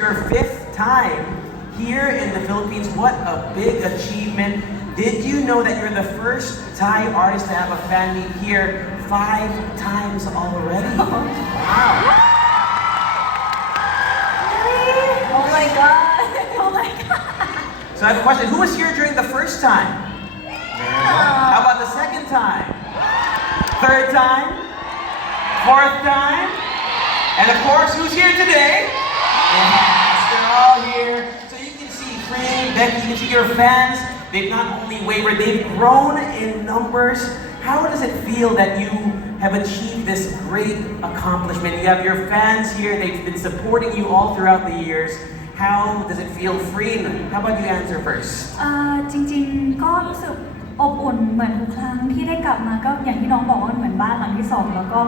Your fifth time here in the Philippines. What a big achievement. Did you know that you're the first Thai artist to have a fan meet here 5 times already? Wow. Really? Oh my god. Oh my god. So I have a question. Who was here during the first time? How about the second time? Third time? Fourth time? And of course, who's here today? Yes, they're all here. So you can see FreenBecky, you can see your fans. They've not only wavered, they've grown in numbers. How does it feel that you have achieved this great accomplishment? You have your fans here, they've been supporting you all throughout the years. How does it feel, Freen? How about you answer first? จริงๆก็รู้สึกอบอุ่นเหมือนทุกครั้งที่ได้กลับมาก็อย่างที่น้องบอกว่าเหมือนบ้านหลังที่สองแล้วก็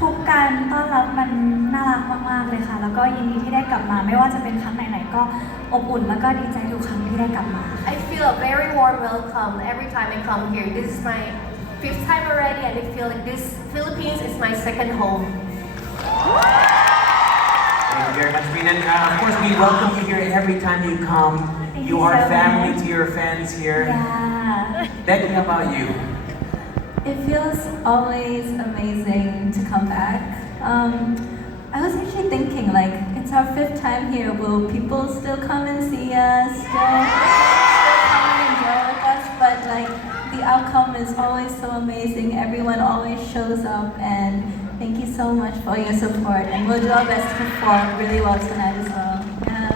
ทุกการต้อนรับมันน่ารักมากๆเลยค่ะแล้วก็ยินดีที่ได้กลับมาไม่ว่าจะเป็นครั้งไหนๆก็อบอุ่นแล้วก็ดีใจทุกครั้งที่ได้กลับมา I feel a very warm welcome every time I come here. This is my 5th time already, and I feel like this Philippines is my second home. Thank you very much, Freen. And of course, we welcome you here every time you come. You are family to your fans here. Yeah. Becky, how about you? It feels always amazing to come back. I was actually thinking, like, it's our 5th time here. Will people still come and see us? Still come and enjoy with us? But like, the outcome is always so amazing. Everyone always shows up, and thank you so much for your support. And we'll do our best to perform really well tonight as well. Yeah.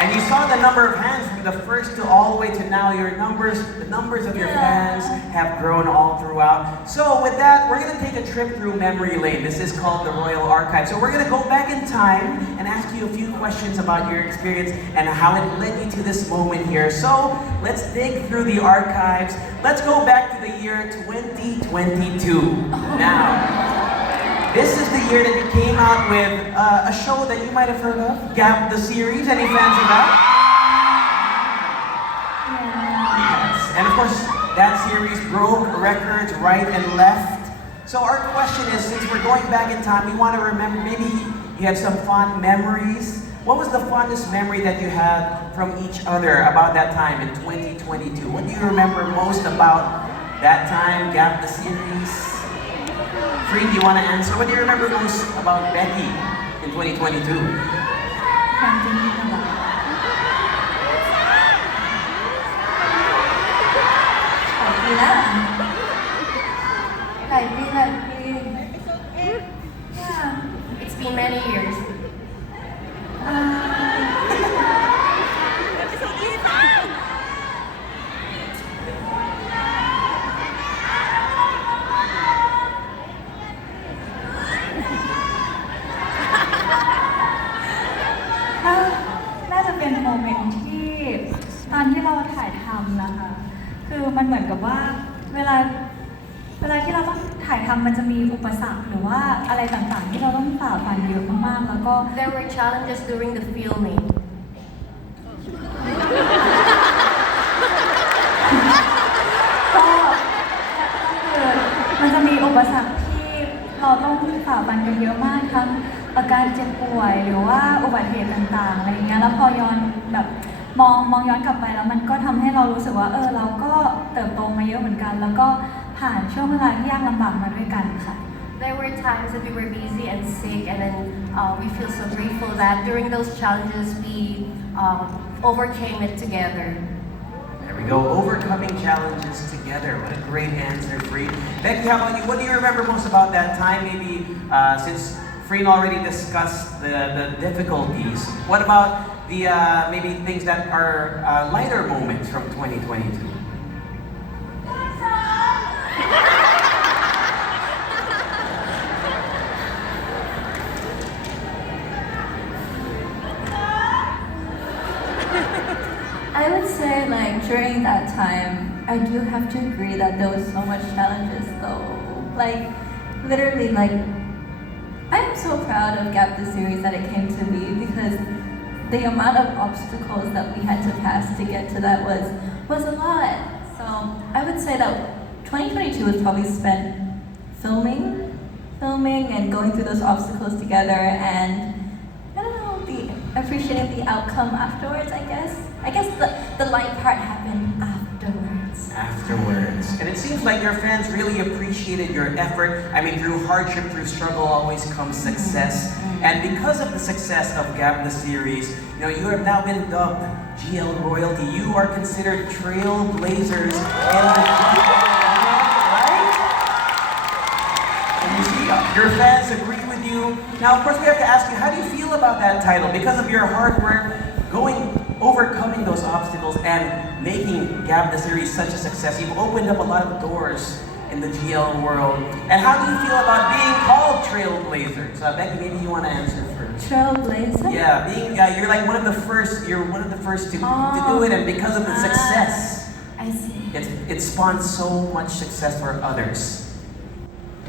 And you saw the number of hands from the first to all the way to now. The numbers of your fans have grown all throughout. So with that, we're going to take a trip through memory lane. This is called the Royal Archive. So we're going to go back in time and ask you a few questions about your experience and how it led you to this moment here. So let's dig through the archives. Let's go back to the year 2022. Now, this is the year that you came out with a show that you might have heard of, Gap the series. Any fans of that? Yes. And of course, that series broke records right and left. So our question is, since we're going back in time, we want to remember, maybe you have some fond memories. What was the fondest memory that you had from each other about that time in 2022? What do you remember most about that time, Gap the series? Free, do you want to answer? What do you remember most about Becky in 2022? หลายปี Yeah, it's been many years. น่าจะเป็นโมเมนต์ที่ตอนที่เราถ่ายทำนะคะคือมันเหมือนกับว่าเวลาที่เราต้องถ่ายทำมันจะมีอุปสรรคหรือว่าอะไรต่างๆที่เราต้องฝ่าฟันเยอะมากๆแล้วก็ There were challenges during the filming. ก็คือมันจะมีอุปสรรคที่เราต้องฝ่าฟันกันเยอะมากทั้งอาการเจ็บป่วยหรือว่าอุบัติเหตุต่างๆอะไรอย่างเงี้ยแล้วพอย้อนแบบมองย้อนกลับไปแล้วมันก็ทำให้เรารู้สึกว่าเราก็เติบโตมาเยอะเหมือนกันแล้วก็ผ่านช่วงเวลาที่ยากลำบากมาด้วยกันค่ะ There were times that we were busy and sick, and then we feel so grateful that during those challenges we overcame it together. There we go, overcoming challenges together. What a great answer, Free. Becky, how about you? What do you remember most about that time? Maybe since Freen already discussed the difficulties. What about the maybe things that are lighter moments from 2022? I would say, like, during that time, I do have to agree that there was so much challenges though. Like, literally, like, I'm so proud of Gap the series that it came to be because the amount of obstacles that we had to pass to get to that was a lot. So I would say that 2022 was probably spent filming and going through those obstacles together, and outcome afterwards, I guess. I guess the light part happened afterwards. Afterwards. And it seems like your fans really appreciated your effort. I mean, through hardship, through struggle, always comes success. And because of the success of Gap the series, you have now been dubbed GL royalty. You are considered trailblazers in the right? And you see, your fans agree with you. Now, of course, we have to ask you, how do you feel about that title? Because of your hard work, overcoming those obstacles and making Gap the series such a success, you've opened up a lot of doors in the GL world. And how do you feel about being called trailblazers? Becky, maybe you want to answer first. Trailblazer? Yeah, you're like one of the first. You're one of the first to do it, and because of the success, I see. it spawned so much success for others.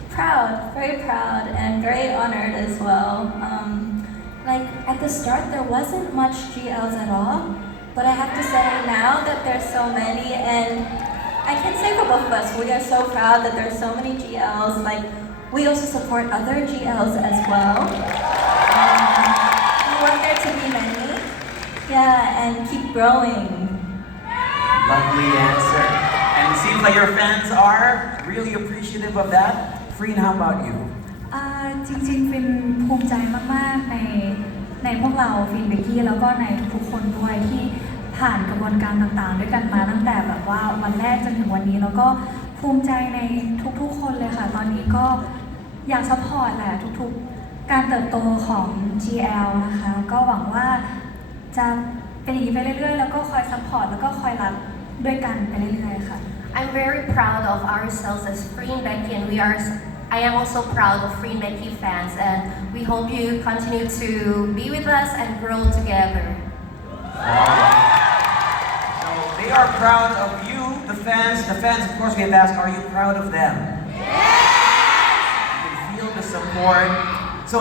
Proud, very proud, and very honored as well. Like at the start, there wasn't much GLs at all, but I have to say now that there's so many, and I can say for both of us, we are so proud that there's so many GLs. Like we also support other GLs as well. We want there to be many, yeah, and keep growing. Lovely answer. And it seems like your fans are really appreciative of that. Freen, how about you? จริงๆเป็นภูมิใจมากๆในพวกเราฟินเบกกี้แล้วก็ในทุกๆคนด้วยที่ผ่านกระบวนการต่างๆด้วยกันมาตั้งแต่แบบว่าวันแรกจนถึงวันนี้แล้วก็ภูมิใจในทุกๆคนเลยค่ะตอนนี้ก็อยากซัพพอร์ตแหละทุกๆการเติบโตของ GL นะคะก็หวังว่าจะเป็นอย่างนี้ไปเรื่อยๆแล้วก็คอยซัพพอร์ตแล้วก็คอยรักด้วยกันไปเรื่อยๆค่ะ I'm very proud of ourselves as FreenBecky, and I am also proud of FreenBecky fans, and we hope you continue to be with us and grow together. So they are proud of you, the fans. The fans, of course, we have asked, are you proud of them? You can feel the support. So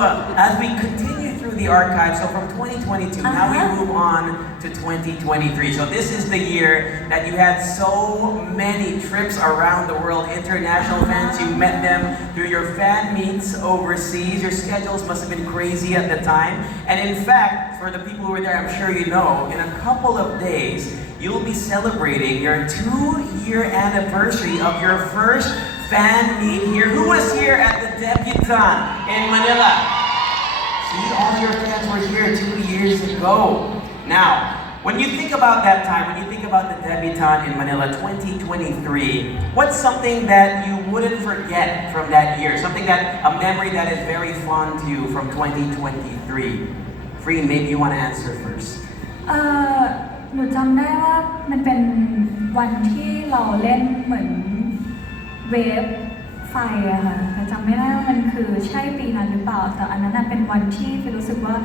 as we continue through the archive, so from 2022, now we move on to 2023. So this is the year that you had so many trips around the world, international fans. You met them through your fan meets overseas. Your schedules must have been crazy at the time. And in fact, for the people who were there, I'm sure you know, in a couple of days, you'll be celebrating your 2-year anniversary of your first fan meet here. Who was here at the Debutante in Manila? See, all your fans were here 2 years ago. Now, when you think about that time, when you think about the Debutante in Manila 2023, what's something that you wouldn't forget from that year? Something a memory that is very fond to you from 2023? Freen, maybe you want to answer first. หนูจำได้ว่ามันเป็นวันที่เราเล่นเหมือนเวฟไฟอะค่ะแต่จำไม่ได้ว่ามันคือใช่ปีนั้นหรือเปล่าแต่อันนั้นเป็นวันที่ฟิรู้สึกว่า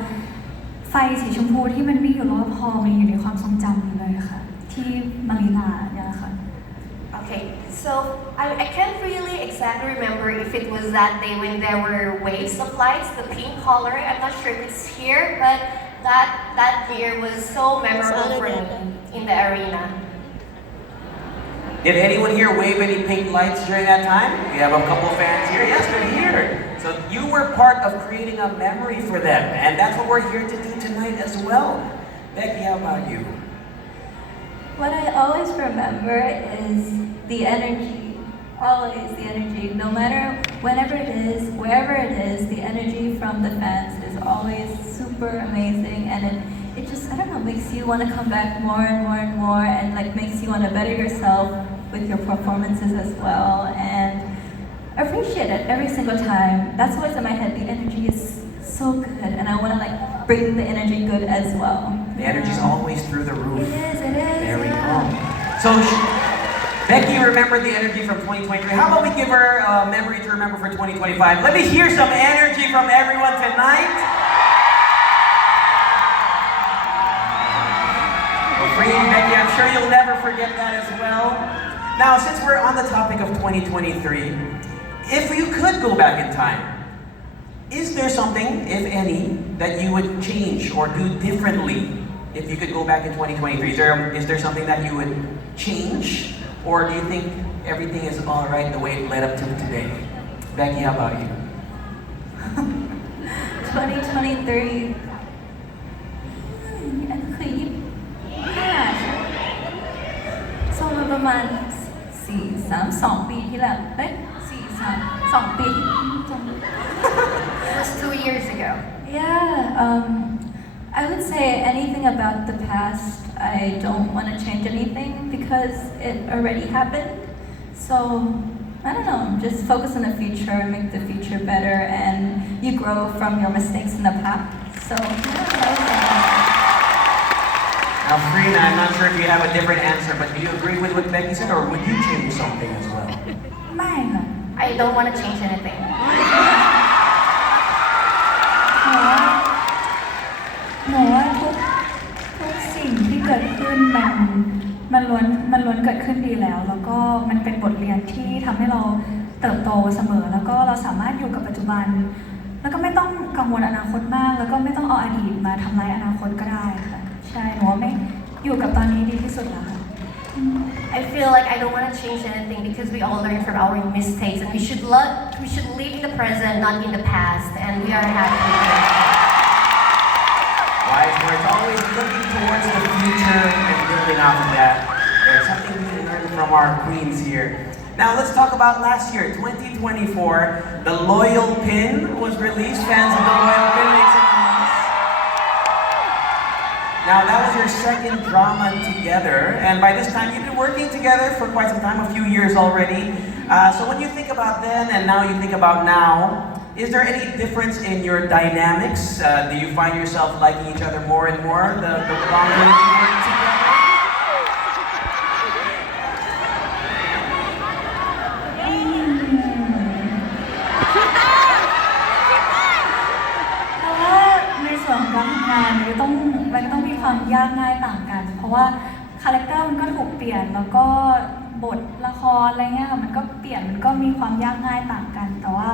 ไฟสีชมพูที่มันวิ่งอยู่รอบคอมันอยู่ในความทรงจำเลยค่ะที่มะลิลาเนี่ยค่ะ Okay, so I can't really exactly remember if it was that day when there were waves of lights, the pink color. I'm not sure if it's here, but that year was so memorable for me in the arena. Did anyone here wave any pink lights during that time? We have a couple fans here. Yes, they're here. So you were part of creating a memory for them, and that's what we're here to do tonight as well. Becky, how about you? What I always remember is the energy. Always the energy. No matter whenever it is, wherever it is, the energy from the fans is always super amazing, and it just, I don't know, makes you want to come back more and more and more, and like makes you want to better yourself with your performances as well, and appreciate it every single time. That's what's in my head. The energy is so good, and I want to like bring the energy good as well. The energy's always through the roof. It is. There we go. So, Becky remembered the energy from 2023. How about we give her a memory to remember for 2025? Let me hear some energy from everyone tonight. FreenBecky, I'm sure you'll never forget that as well. Now, since we're on the topic of 2023, if you could go back in time, is there something, if any, that you would change or do differently if you could go back in 2023? Is there something that you would change, or do you think everything is all right the way it led up to today? Becky, how about you? 2023. Yeah, I would say anything about the past, I don't want to change anything because it already happened. So, I don't know, just focus on the future, make the future better, and you grow from your mistakes in the past. So, yeah, I would say that. Now, Freen, I'm not sure if you have a different answer, but do you agree with what Becky said, or would you change something as well? ไม่ค่ะ I don't want to change anything. หนูว่าทุกสิ่งที่เกิดขึ้นมันล้วนเกิดขึ้นดีแล้ว แล้วก็มันเป็นบทเรียนที่ทำให้เราเติบโตเสมอ แล้วก็เราสามารถอยู่กับปัจจุบัน แล้วก็ไม่ต้องกังวลอนาคตมาก แล้วก็ไม่ต้องเอาอดีตมาทำลายอนาคตก็ได้ค่ะใช่หนูว่าไม่อยู่กับตอนนี้ดีที่สุดแล้วค่ะ I feel like I don't want to change anything because we all learn from our mistakes, and we should live in the present, not in the past, and we are happy. Wise words, always looking towards the future and building off of that. There's something we can learn from our queens here. Now let's talk about last year, 2024. The Loyal Pin was released. Fans of the Loyal Pin, make some noise. Now that was your second drama together, and by this time you've been working together for quite some time, a few years already. So when you think about then and now you think about now, is there any difference in your dynamics? Do you find yourself liking each other more and more the longer that you work together? เพราะว่าในส่วนของการทำงานมันก็ต้องมีความยากง่ายต่างกัน เพราะว่าคาแรคเตอร์มันก็ถูกเปลี่ยนแล้วก็บทละครอะไรเงี้ยมันก็เปลี่ยนมันก็มีความยากง่ายต่างกัน แต่ว่า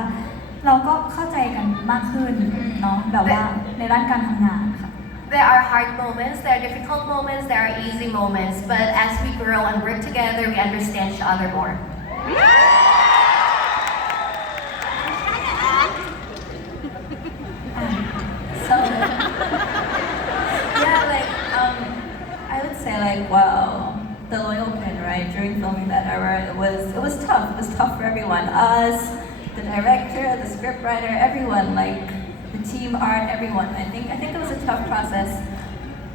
เราก็เข้าใจกันมากขึ้นเนาะแบบว่าในด้านการทำงานค่ะ There are hard moments, there are difficult moments, there are easy moments, but as we grow and work together, we understand each other more. So, yeah, like, I would say like, wow, the Loyal Pin, right? During filming that era, it was tough. It was tough for everyone. Us, the director, the scriptwriter, everyone, like the team art, everyone. I think it was a tough process.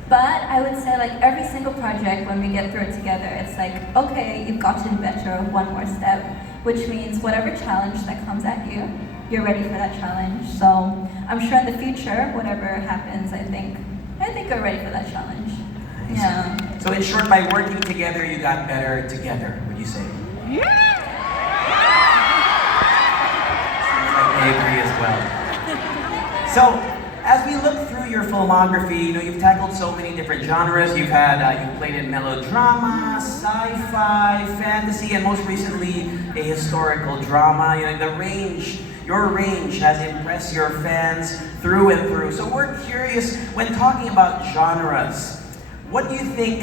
But I would say like every single project when we get through it together, it's like, okay, you've gotten better one more step, which means whatever challenge that comes at you, you're ready for that challenge. So I'm sure in the future, whatever happens, I think you're ready for that challenge. Nice. Yeah. So in short, by working together, you got better together, would you say? Yeah! Seems like they agree as well. So, as we look through your filmography, you've tackled so many different genres. You've played in melodrama, sci-fi, fantasy, and most recently, a historical drama. Your range has impressed your fans through and through. So we're curious, when talking about genres, what do you think,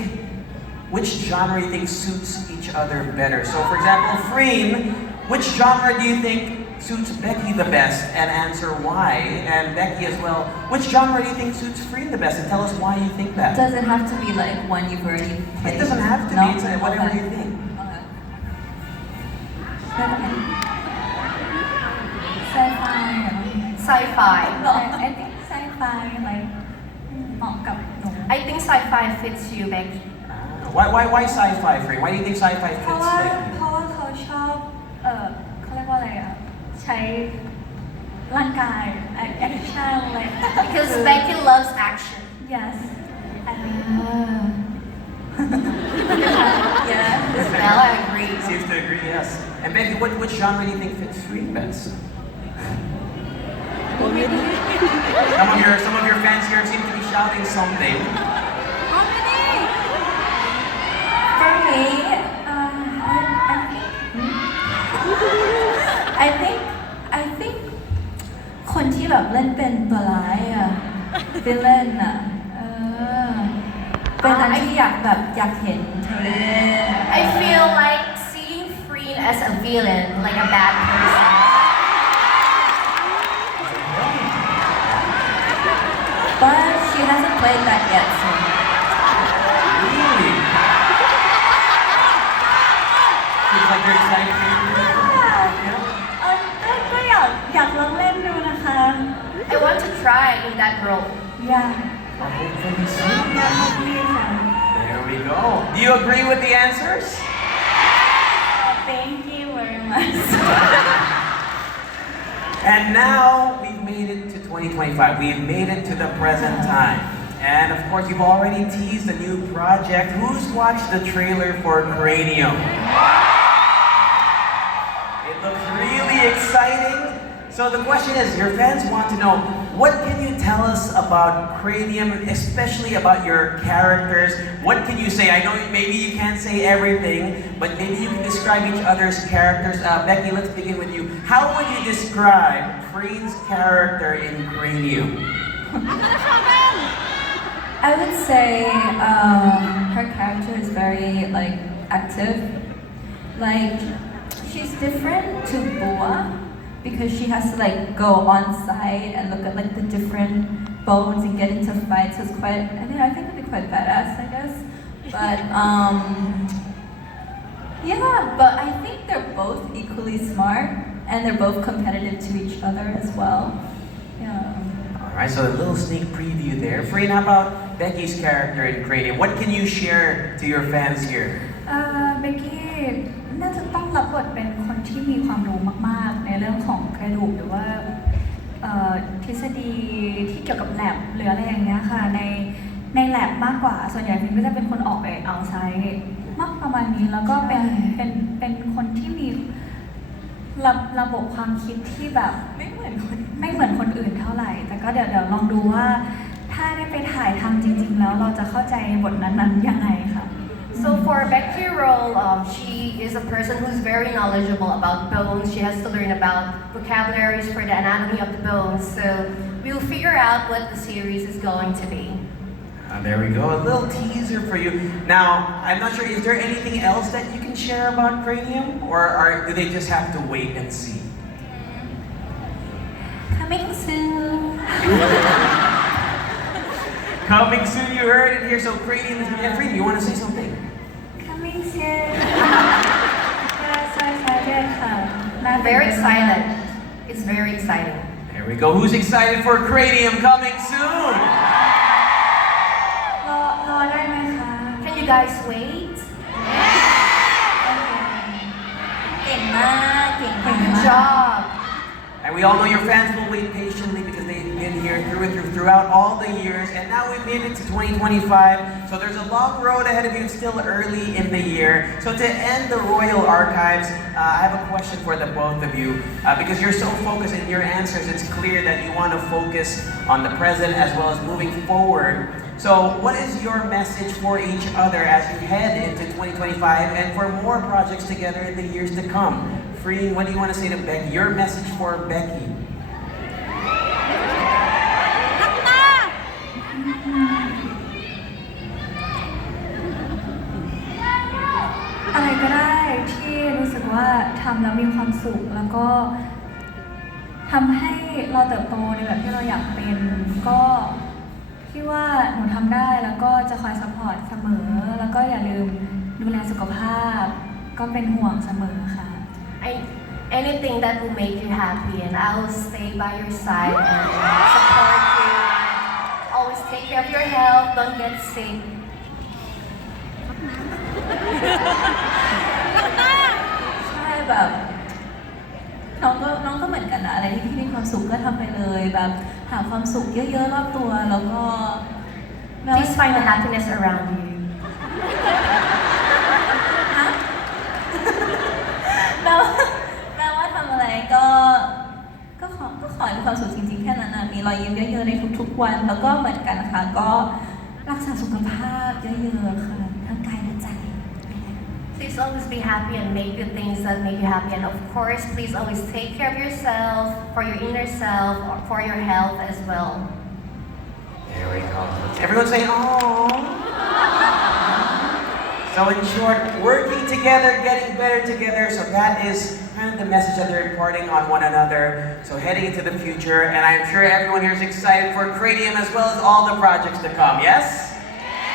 which genre do you think suits each other better? So for example, Freen, which genre do you think suits Becky the best, and answer why? And Becky as well, which genre do you think suits Freen the best, and tell us why you think that? Does it have to be like one you've already played? It doesn't have to No? be, it's whatever you think. Okay. sci-fi Sci-fi. I think sci-fi like เหมาะกับหนู I think sci-fi fits you, Becky. Why sci-fi, Freen? Why do you think sci-fi เพราะ fits ว่า Becky? เขาชอบเขาเรียกว่าอะไรอ่ะใช้ร่างกาย action อะไร Because Becky loves action. yes I think Yeah. Well, I agree. Seems to agree, yes. And Becky, which genre do you think fits Freen best? Some of your fans here seem to be shouting something. For me, I think คนที่แบบเล่นเป็นตัวร้ายอะวิลเลนอะเป็นอันที่อยากเห็นเธอเล่น I feel like seeing Freen as a villain, like a bad person. But she hasn't played that yet, so. Really? Seems like you're excited. Yeah. ก็อยากลองเล่นดูนะคะ I want to try in that role. yeah Hopefully soon. hopefully ค่ะ There we go. Do you agree with the answers? thank you very much And now we've made it to 2025. We've made it to the present time. And of course, you've already teased a new project. Who's watched the trailer for Cranium? It looks really exciting. So the question is, your fans want to know, what can you tell us about Cranium, especially about your characters? What can you say? I know maybe you can't say everything, but maybe you can describe each other's characters. Becky, let's begin with you. How would you describe Freen's character in Cranium? I would say her character is very like active. Like she's different to Boa because she has to like go on site and look at like the different bones and get into fights. So it's quite. I think it'd be quite badass, I guess. But yeah. But I think they're both equally smart and they're both competitive to each other as well. Yeah. Alright, so a little sneak preview there. Freen, how about Becky's character in Cranium? What can you share to your fans here? เบกกี้น่าจะต้องรับบทเป็นคนที่มีความรู้มากๆในเรื่องของกระดูกหรือว่าทฤษฎีที่เกี่ยวกับแลบหรืออะไรอย่างเงี้ยค่ะในแลบมากกว่าส่วนใหญ่ฟิล์มก็จะเป็นคนออกไปเอาไซต์มากประมาณนี้แล้วก็เป็นคนที่มีระบบความคิดที่แบบไม่เหมือนคนอื่นเท่าไหร่แต่ก็เดี๋ยวลองดูว่าถ้าได้ไปถ่ายทำจริงๆแล้วเราจะเข้าใจบทนั้นๆยังไงค่ะ So for Becky's role, she is a person who's very knowledgeable about bones. She has to learn about vocabularies for the anatomy of the bones. So we'll figure out what the series is going to be. There we go, a little teaser for you. Now, I'm not sure, is there anything else that you can share about Cranium? Or do they just have to wait and see? Coming soon. Coming soon, you heard it here. So Cranium is going to be Freen, you want to say something? Coming soon. So excited ค่ะ Very excited. It's very exciting. There we go. Who's excited for Cranium coming soon? รอได้ไหมคะ Can you guys wait? เก่งมาก Good job. And we all know your fans will wait patiently because they've been here throughout all the years. And now we've made it to 2025. So there's a long road ahead of you. It's still early in the year. So to end the Royal Archives, I have a question for the both of you. Because you're so focused in your answers, it's clear that you want to focus on the present as well as moving forward. So what is your message for each other as you head into 2025 and for more projects together in the years to come? Freen, what do you want to say to Becky? Your message for Becky. อะไรก็ได้ที่รู้สึกว่าทำแล้วมีความสุขแล้วก็ทำให้เราเติบโตในแบบที่เราอยากเป็นก็คิดว่าหนูทำได้แล้วก็จะคอยซัพพอร์ตเสมอแล้วก็อย่าลืมดูแลสุขภาพก็เป็นห่วงเสมอค่ะ Anything that will make you happy, and I will stay by your side and support you. Always take care of your health. Don't get sick. ใช่แบบน้องก็เหมือนกันนะอะไรที่มีความสุขก็ทำไปเลยแบบหาความสุขเยอะๆรอบตัวแล้วก็ Please find the happiness around you. แปลว่าทำอะไรก็ขอให้มีความสุขจริงๆแค่นั้นนะมีรอยยิ้มเยอะๆในทุกๆวันแล้วก็เหมือนกันนะคะก็รักษาสุขภาพเยอะๆค่ะทั้งกายและใจ Please always be happy and make the things that make you happy. And of course, please always take care of yourself, for your inner self, or for your health as well. There we go. Everyone say, "Aww." So in short, working together, getting better together. So that is kind of the message that they're imparting on one another. So heading into the future, and I'm sure everyone here is excited for Cranium as well as all the projects to come. Yes?